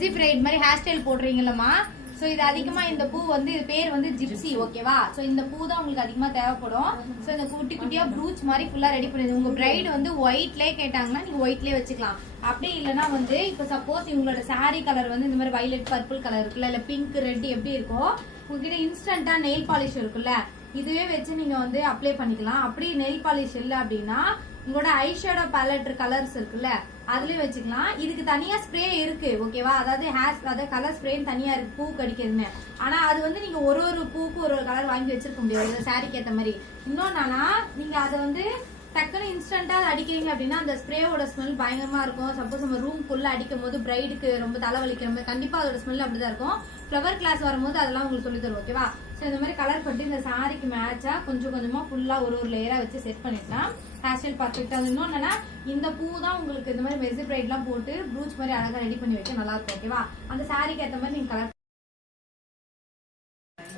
Messi bright மாதிரி hair style போடுறீங்களம்மா. So இது அதிகமா இந்த பூ வந்து இது பேர் வந்து ஜிப்சி, ஓகேவா? சோ இந்த பூ தான் உங்களுக்கு அதிகமா தேவைப்படும். சோ இந்த குட்டி குட்டியா ப்ரூச் மாதிரி ஃபுல்லா ரெடி பண்ணிடுங்க. உங்க பிரைட் வந்து ஒயிட்லயே கேட்டாங்கன்னா நீங்க ஒயிட்லயே வச்சுக்கலாம். அப்படி இல்லைன்னா வந்து இப்ப சப்போஸ் இவங்களோட சாரி கலர் வந்து இந்த மாதிரி வயலட் பர்பிள் கலர் இருக்குல்ல, இல்ல பிங்க் ரெட் எப்படி இருக்கோ, உங்ககிட்ட இன்ஸ்டன்டா நெயில் பாலிஷ் இருக்குல்ல, இதுவே வச்சு நீங்க வந்து அப்ளை பண்ணிக்கலாம். அப்படி நெயில் பாலிஷ் இல்ல அப்படின்னா உங்களோட ஐஷேடோ பேலட் கலர்ஸ் இருக்குல்ல, அதுலயும் வச்சுக்கலாம். இதுக்கு தனியா ஸ்ப்ரே இருக்கு, ஓகேவா? அதாவது கலர் ஸ்ப்ரே தனியா இருக்கு பூக்கு அடிக்கிறதுமே. ஆனா அது வந்து நீங்க ஒரு ஒரு பூக்கு ஒரு ஒரு கலர் வாங்கி வச்சிருக்க முடியாது சாரிக்கு ஏத்த மாதிரி. இன்னொன்னா நீங்க அதை வந்து டக்குன்னு இன்ஸ்டன்டா அடிக்கிறீங்க அப்படின்னா அந்த ஸ்ப்ரேவோட ஸ்மெல் பயங்கரமா இருக்கும். சப்போஸ் நம்ம ரூம்குள்ள அடிக்கும் போது பிரைடுக்கு ரொம்ப தலைவலிக்கிற மாதிரி கண்டிப்பா அதோட ஸ்மெல் அப்படிதான் இருக்கும். ஃபிளவர் கிளாஸ் வரும்போது அதெல்லாம் உங்களுக்கு சொல்லி தரும், ஓகேவா? ஸோ இந்த மாதிரி கலர் பண்ணி இந்த சாரிக்கு மேட்சா கொஞ்சம் கொஞ்சமா ஃபுல்லா ஒரு ஒரு லேயரா வச்சு செட் பண்ணிட்டா ஹேர் ஸ்டைல் பர்ஃபெக்டா. இன்னொன்னா இந்த பூ தான் உங்களுக்கு இந்த மாதிரி மெஸ்ஸி பிரைட் எல்லாம் போட்டு ப்ரூச் மாதிரி அழகா ரெடி பண்ணி வைக்க நல்லா இருக்கும், ஓகேவா? அந்த சாரிக்கு ஏற்ற மாதிரி நீங்க கலர்